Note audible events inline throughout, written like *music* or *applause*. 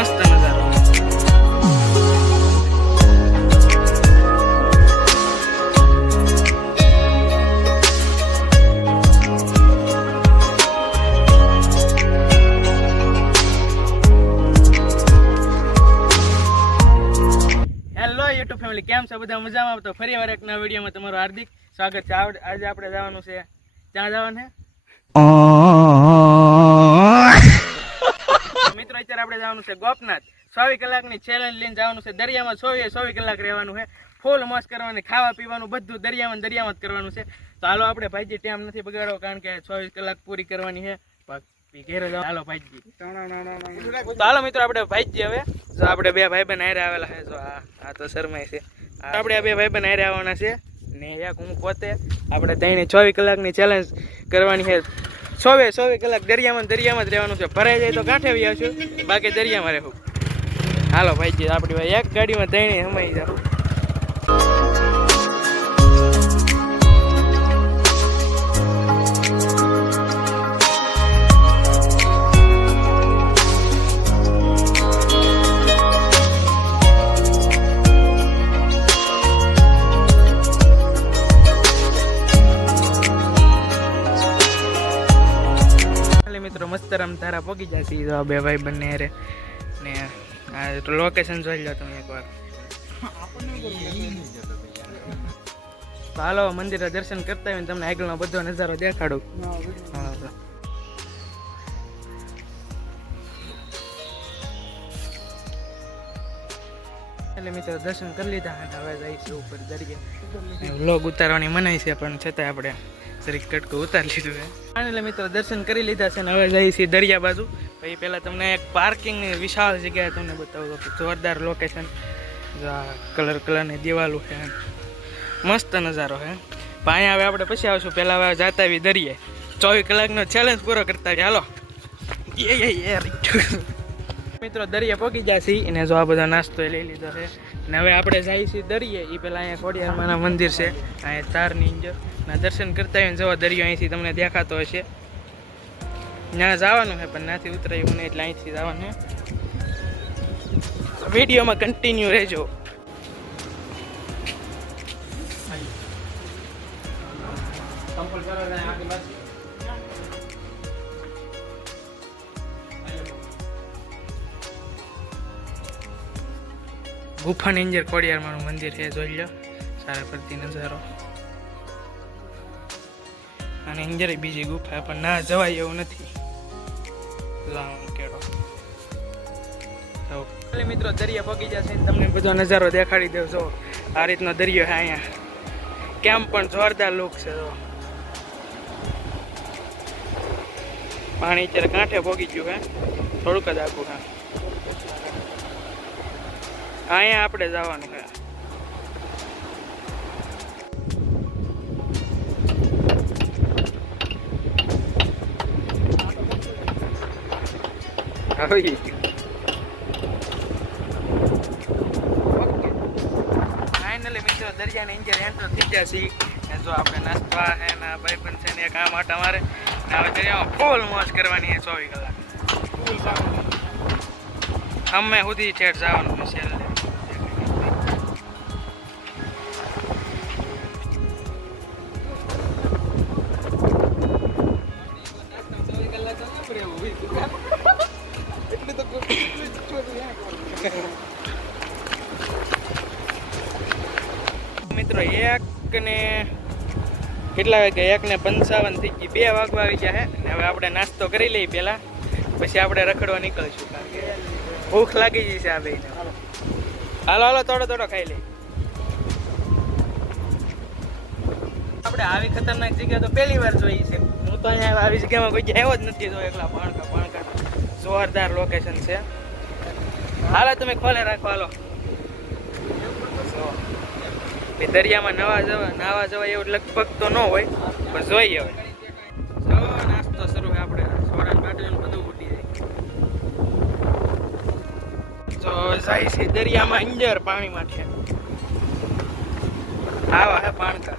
મસ્ત નજારો. YouTube family કેમ છો? બધા મજામાં? તો ફરી વાર એક નવા વિડીયોમાં તમારું હાર્દિક સ્વાગત છે. આજે આપણે જવાનું છે. ત્યાં જવાનું છે? આપણે જવાનું છે ગોપનાથ. ચોવીસ કલાકની ચેલેન્જ લઈને જવાનું છે. દરિયામાં ચોવીસ ચોવીસ કલાક રહેવાનું છે. ફૂલ મોજ કરવાની, ખાવા પીવાનું, બધું દરિયામાં દરિયામાં જ કરવાનું છે. તો આપણે ભાઈજી ટાઈમ નથી બગાડવો કારણ કે ચોવીસ કલાક પૂરી કરવાની છે. આપણે ભાઈજી હવે જો બે ભાઈ બહેન હારે આવેલા છે. જો આ તો શરમાય છે. આપણે બે ભાઈ બહેન હારે આવવાના છે. ને એક હું પોતે આપણે ત્રણે ચોવીસ કલાકની ચેલેન્જ કરવાની છે. ચોવીસ સોવે કલાક દરિયામાં દરિયામાં જ રહેવાનું છે. ભરાઈ જાય તો કાંઠે આવી આવશું બાકી દરિયામાં રહેવું. હાલો ભાઈજી, આપણી ભાઈ એક ગાડીમાં ત્રણે સમાઈ જાઓ. મસ્ત પગી જશે તો બે ભાઈ બંને હારે. ને આ લોકેશન જોઈ લો તમે એકવાર. હાલો મંદિરે દર્શન કરતા હોય તમને આગળનો બધો નજારો દેખાડું. હા. એટલે મિત્રો દર્શન કરી લીધા અને હવે જઈશું ઉપર દરિયે વ્લોગ ઉતારવાની મનાઈ છે પણ છતાં આપણે જરીક કટકું ઉતારી લીધું છે. એટલે મિત્રો, દર્શન કરી લીધા છે ને હવે જઈએ છીએ દરિયા બાજુ. પછી પહેલાં તમને એક પાર્કિંગની વિશાળ જગ્યાએ તમને બતાવું જોરદાર લોકેશન કલર કલરની દિવાલો છે. મસ્ત નજારો છે. પાણી હવે આપણે પછી આવશું. પહેલાં હવે જાતા આવી દરિયે. ચોવીસ કલાકનો ચેલેન્જ પૂરો કરતા આવીએ. હાલો. *laughs* મિત્રો, દરિયા પહોંચી છીએ અને જો આ બધો નાસ્તો લઈ લીધો છે. ને હવે આપણે જઈએ છીએ દરિયે. એ પહેલાં અહીંયા ખોડિયારમાં મંદિર છે. અહીંયા તારની અંદર. ના, દર્શન કરતા હોય જવા દરિયો અહીંથી તમને દેખાતો હશે. ત્યાં જવાનું છે પણ ત્યાંથી ઉતરાયું મને એટલે અહીંથી જવાનું વિડીયોમાં કન્ટિન્યુ રહેજો. ગુફાની અંદર ખોડિયારમાંનું મંદિર છે, જોઈ લો સારા પડતી નજારો. અને અંદર બીજી ગુફા, પણ ના જવાય એવું નથી. કેળો મિત્રો દરિયા પગી જશે તમને બધો નજારો દેખાડી દઉં જો આ રીતનો દરિયો છે અહીંયા. કેમ પણ જોરદાર લુક છે, જો. પાણી અત્યારે કાંઠે ભોગી ગયું હે થોડુંક જ આખું હા અહીંયા આપણે જવાનું છે. આવી ફાઇનલી મિત્રો દરિયાની અંદર એન્ટર થઈ ને જો આપણે નાસ્તા હે ને ભાઈ છે ને આ માટે અમારે. હવે દરિયામાં ફૂલ મોજ કરવાની છે ચોવીસ કલાક. અમે સુધી છેડ જવાનું છે. કેટલા વાગે? એક ને પંચાવન થઈ ગઈ. બે વાગવા આવી ગયા હે. ને હવે આપણે નાસ્તો કરી લઈએ પહેલાં. પછી આપણે રખડવા નીકળીશું. ભૂખ લાગી ગઈ છે આ ભાઈને હાલો હાલો, થોડો થોડો ખાઈ લઈએ. આપણે આવી ખતરનાક જગ્યા તો પહેલી વાર જોઈ છે. હું તો અહીંયા આવી જગ્યામાં કોઈ આવ્યો જ નથી જો એકલા ભણકા ભણકા. જોરદાર લોકેશન છે. હાલો, તમે ખોલે રાખો. હાલો. દરિયામાં નવા જવા નાવા જવાય એવું લગભગ તો ન હોય, પણ જોઈએ હવે. જો નાસ્તો શરૂ છે આપણે. સોરા બાટલીને બધું ઉડી જાય. તો જાય છે દરિયામાં અંદર પાણી માટે આવા હે પાણકા.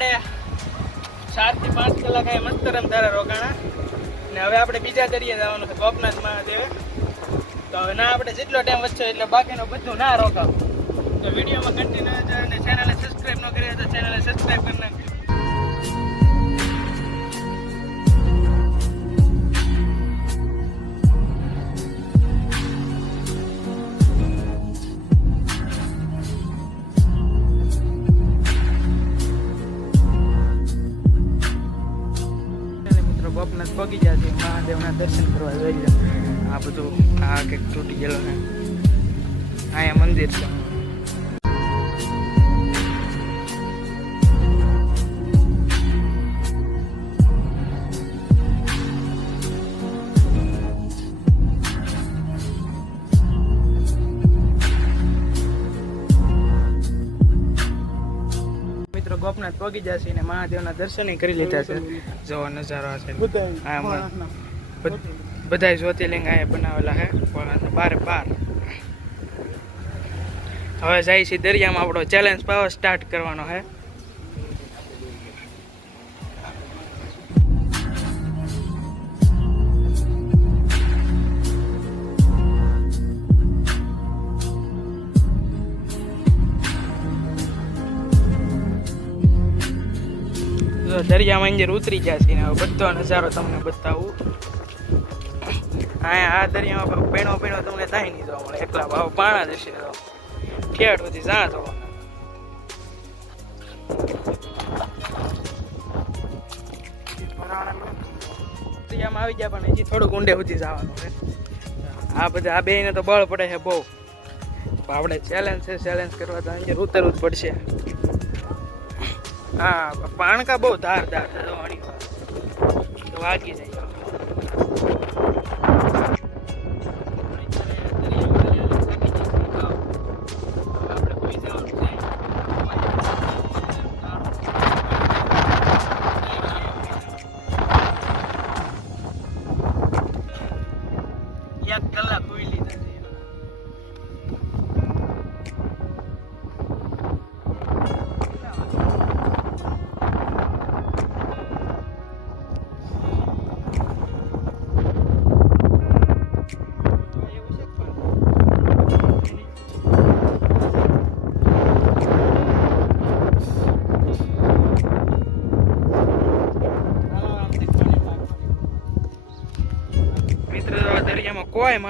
આપણે ચારથી પાંચ કલાક આ મસ્ત રમતારા રોકાણા. ને હવે આપણે બીજા દરિયે જવાનું છે ગોપનાથ મહાદેવે. તો હવે ના આપણે જેટલો ટાઈમ વચ્ચે એટલે બાકીનું બધું ના રોકાવ. તો વિડીયોમાં કન્ટિન્યુ અને ચેનલને સબસ્ક્રાઈબ ન કરી તો ચેનલને સબસ્ક્રાઈબ કરી નાખજો. અહીંયા મંદિર છે. મિત્રો ગોપનાથ પગી જશે ને મહાદેવના દર્શન કરી લીધા છે. જોવો નજારો છે. બધા જ્યોતિર્લિંગ અહીંયા બનાવેલા છે. પણ બારે બાર. હવે જાય છે દરિયામાં આપણો ચેલેન્જ પાવર સ્ટાર્ટ કરવાનો છે દરિયામાં અંદર ઉતરી ગયા છે હવે બધો નજારો તમને બતાવું. અહીંયા આ દરિયામાં પેણો પેણો તમને થાય નહીં જોવા મળે, એકલા ભાવ પાણા જશે તો. ઠેઠ સુધી જા તો આવી ગયા, પણ હજી થોડુંક ઊંડે સુધી જવાનું આ બધા, આ બેયને તો બળ પડે છે બહુ. આપણે ચેલેન્જ છે ચેલેન્જ કરવા તો અંદર ઉતરવું જ પડશે. હા, પાણકા બહુ ધાર ધાર છે તો વાગી જાય.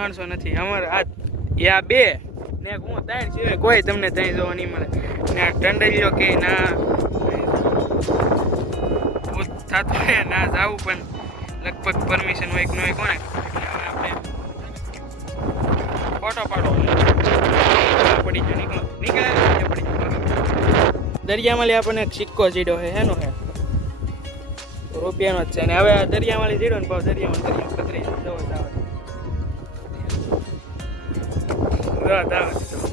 માણસો નથી. અમારે આ યા બે, ને હું, ત્રણ સિવાય કોઈ તમને ત્યાં જોવા નહીં મળે. ને આ ટંડલિયો કે ના થતું હોય ના જાવું પણ લગભગ પરમિશન હોય કે ન કોને? આપણે ફોટો પાડો. પડી ગયો, નીકળો. નીકળે પડી ગયો. દરિયામાં આપણને એક સિક્કો ચીડો છે એનો હે? રૂપિયાનો જ છે. ને હવે દરિયામાં ચીડો ને ભાવ દરિયામાં દરિયા પતરી જવો that, that. was just